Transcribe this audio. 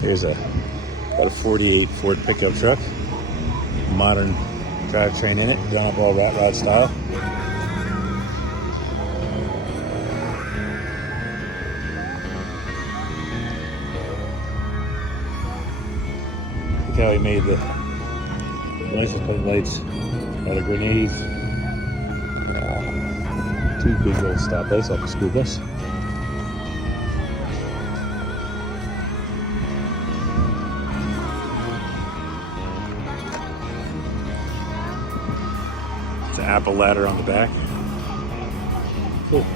Here's about a 48 Ford pickup truck. Modern drivetrain in it, done up all rat rod style. Look how he made the license plate lights out of grenades. Two big old stoplights off the school bus. It's an Apple ladder on the back. Cool.